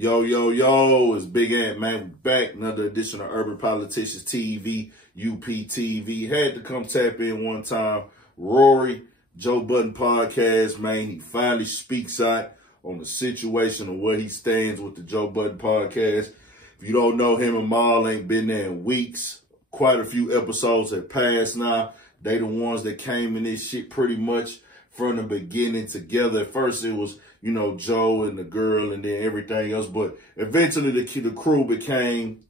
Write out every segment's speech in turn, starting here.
Yo, yo, yo, it's Big Ant, man. Back, another edition of Urban Politicians TV, UPTV. Had to come tap in one time. Rory, Joe Budden podcast, man. He finally speaks out on the situation of where he stands with the Joe Budden podcast. If you don't know, him and Maul ain't been there in weeks. Quite a few episodes have passed now. They the ones that came in this shit pretty much from the beginning together. At first it was, you know, Joe and the girl and then everything else. But eventually the crew became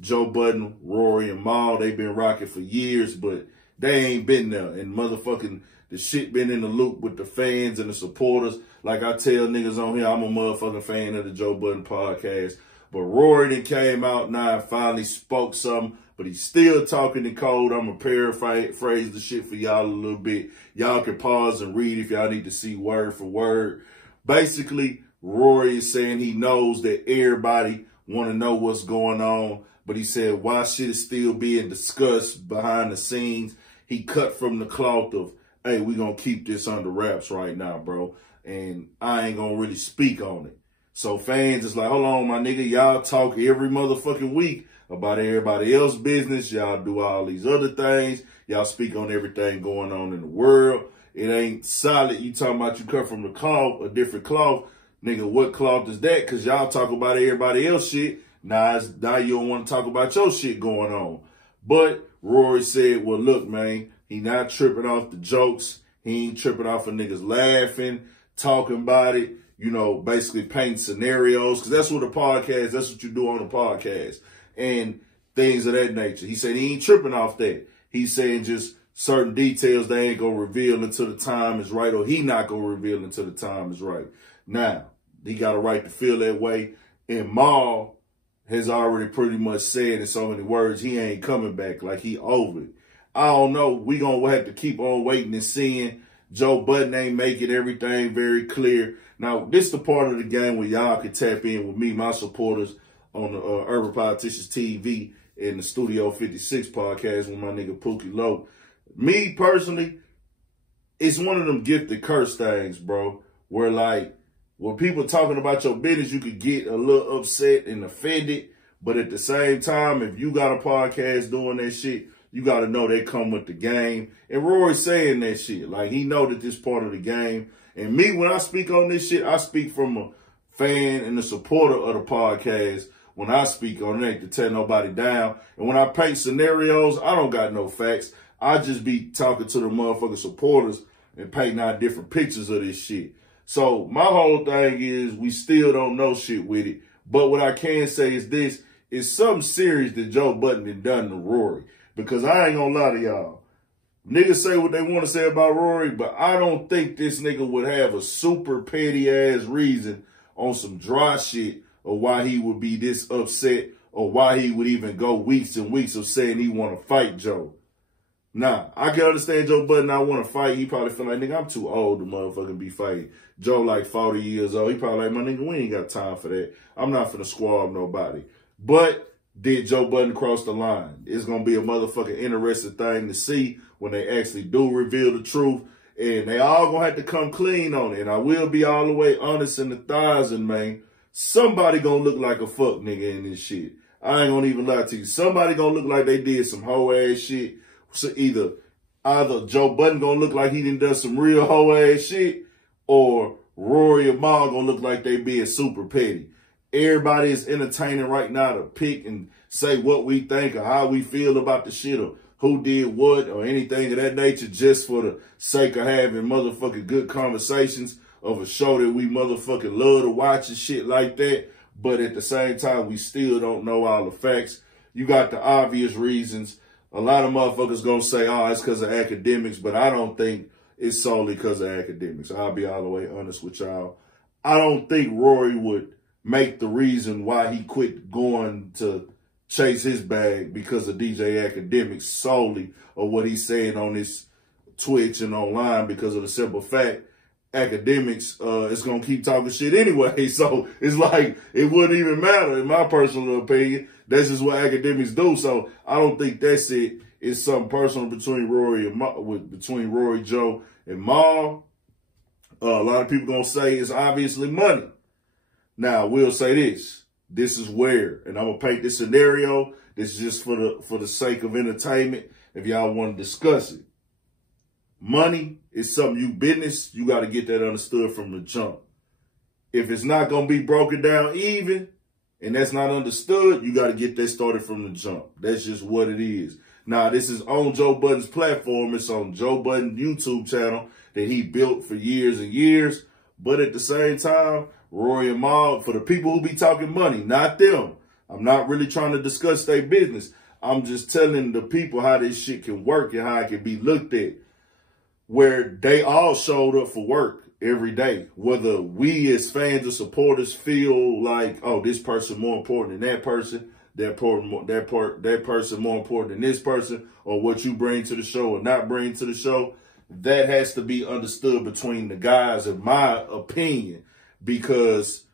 Joe Budden, Rory, and Maul. They've been rocking for years, but they ain't been there. And motherfucking the shit been in the loop with the fans and the supporters. Like I tell niggas on here, I'm a motherfucking fan of the Joe Budden podcast. But Rory then came out now and finally spoke something, but he's still talking in code. I'm going to paraphrase the shit for y'all a little bit. Y'all can pause and read if y'all need to see word for word. Basically, Rory is saying he knows that everybody want to know what's going on, but he said why shit is still being discussed behind the scenes. He cut from the cloth of, hey, we going to keep this under wraps right now, bro, and I ain't going to really speak on it. So fans is like, hold on, my nigga, y'all talk every motherfucking week about everybody else's business. Y'all do all these other things. Y'all speak on everything going on in the world. It ain't solid. You talking about you cut from the cloth, a different cloth. Nigga, what cloth is that? Because y'all talk about everybody else shit. Now you don't want to talk about your shit going on. But Rory said, well, look, man, he not tripping off the jokes. He ain't tripping off of niggas laughing, talking about it. You know, basically paint scenarios, because that's what a podcast, that's what you do on a podcast, and things of that nature. He said he ain't tripping off that. He's saying just certain details they ain't going to reveal until the time is right, or he not going to reveal until the time is right. Now, he got a right to feel that way, and Maul has already pretty much said in so many words he ain't coming back, like he over it. I don't know. We going to have to keep on waiting and seeing. Joe Budden ain't making everything very clear. Now, this is the part of the game where y'all can tap in with me, my supporters, on the Urban Politicians TV and the Studio 56 podcast with my nigga Pookie Low. Me, personally, it's one of them gifted curse things, bro, where, like, when people talking about your business, you could get a little upset and offended, but at the same time, if you got a podcast doing that shit, you got to know they come with the game. And Rory's saying that shit. Like, he know that this part of the game. And me, when I speak on this shit, I speak from a fan and a supporter of the podcast. When I speak on it, to tear nobody down. And when I paint scenarios, I don't got no facts. I just be talking to the motherfucking supporters and painting out different pictures of this shit. So my whole thing is we still don't know shit with it. But what I can say is this. It's something serious that Joe Budden done to Rory. Because I ain't gonna lie to y'all. Niggas say what they want to say about Rory, but I don't think this nigga would have a super petty ass reason on some dry shit or why he would be this upset or why he would even go weeks and weeks of saying he want to fight Joe. Nah, I can understand Joe Budden not want to fight. He probably feel like, nigga, I'm too old to motherfucking be fighting. Joe like 40 years old. He probably like, my nigga, we ain't got time for that. I'm not finna squab nobody. But did Joe Budden cross the line? It's going to be a motherfucking interesting thing to see when they actually do reveal the truth. And they all going to have to come clean on it. And I will be all the way honest in 1,000, man. Somebody going to look like a fuck nigga in this shit. I ain't going to even lie to you. Somebody going to look like they did some hoe ass shit. So either Joe Budden going to look like he done some real hoe ass shit, or Rory and Maul going to look like they being super petty. Everybody is entertaining right now to pick and say what we think or how we feel about the shit or who did what or anything of that nature just for the sake of having motherfucking good conversations of a show that we motherfucking love to watch and shit like that. But at the same time, we still don't know all the facts. You got the obvious reasons. A lot of motherfuckers gonna say, oh, it's because of academics, but I don't think it's solely because of academics. I'll be all the way honest with y'all. I don't think Rory would make the reason why he quit going to chase his bag because of DJ Academics solely, or what he's saying on his Twitch and online, because of the simple fact Academics is going to keep talking shit anyway. So it's like it wouldn't even matter in my personal opinion. That's just what Academics do. So I don't think that's it. It's something personal between Rory and Joe and Maul. A lot of people going to say it's obviously money. Now, I will say this. This is where, and I'm going to paint this scenario. This is just for the sake of entertainment. If y'all want to discuss it. Money is something business, you got to get that understood from the jump. If it's not going to be broken down even, and that's not understood, you got to get that started from the jump. That's just what it is. Now, this is on Joe Budden's platform. It's on Joe Budden YouTube channel that he built for years and years. But at the same time, Rory and Mal, for the people who be talking money, not them. I'm not really trying to discuss their business. I'm just telling the people how this shit can work and how it can be looked at. Where they all showed up for work every day. Whether we as fans or supporters feel like, oh, this person more important than that person, that person more important than this person, or what you bring to the show or not bring to the show, that has to be understood between the guys, in my opinion, because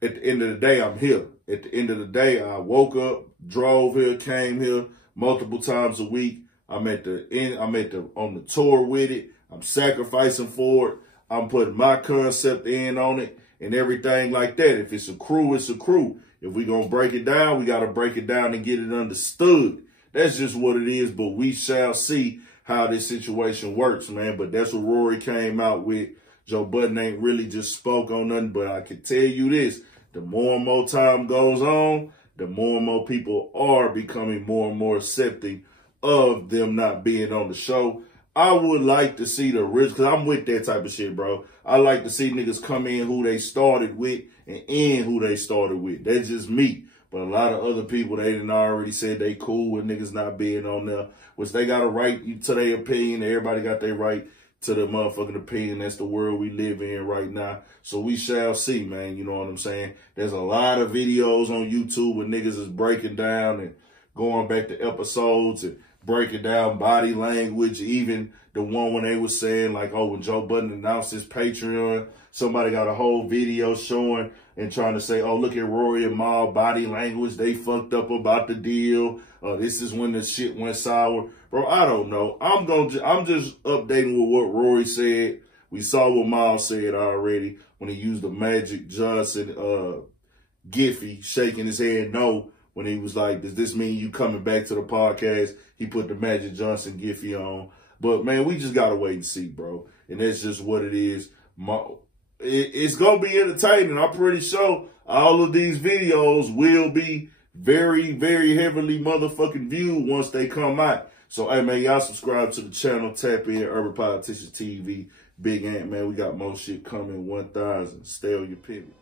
at the end of the day, I'm here. At the end of the day, I woke up, drove here, came here multiple times a week. I'm on the tour with it. I'm sacrificing for it. I'm putting my concept in on it and everything like that. If it's a crew, it's a crew. If we're going to break it down, we got to break it down and get it understood. That's just what it is, but we shall see how this situation works, man. But that's what Rory came out with. Joe Budden ain't really just spoke on nothing, but I can tell you this. The more and more time goes on, the more and more people are becoming more and more accepting of them not being on the show. I would like to see the rich, because I'm with that type of shit, bro. I like to see niggas come in who they started with and end who they started with. That's just me. But a lot of other people, they done already said they cool with niggas not being on there, which they got a right to their opinion. Everybody got their right to their motherfucking opinion. That's the world we live in right now. So we shall see, man. You know what I'm saying? There's a lot of videos on YouTube where niggas is breaking down and going back to episodes and breaking down body language, even the one when they was saying like, oh, when Joe Budden announced his Patreon, somebody got a whole video showing and trying to say, oh, look at Rory and Mal body language. They fucked up about the deal. This is when the shit went sour. Bro, I don't know. I'm just updating with what Rory said. We saw what Mal said already when he used the Magic Johnson Giphy shaking his head no. When he was like, does this mean you coming back to the podcast? He put the Magic Johnson Giphy on. But, man, we just got to wait and see, bro. And that's just what it is. It's going to be entertaining. I'm pretty sure all of these videos will be very, very heavily motherfucking viewed once they come out. So, hey, man, y'all subscribe to the channel. Tap in Urban Politicians TV. Big Ant, man. We got more shit coming. 1,000. Stay on your pivot.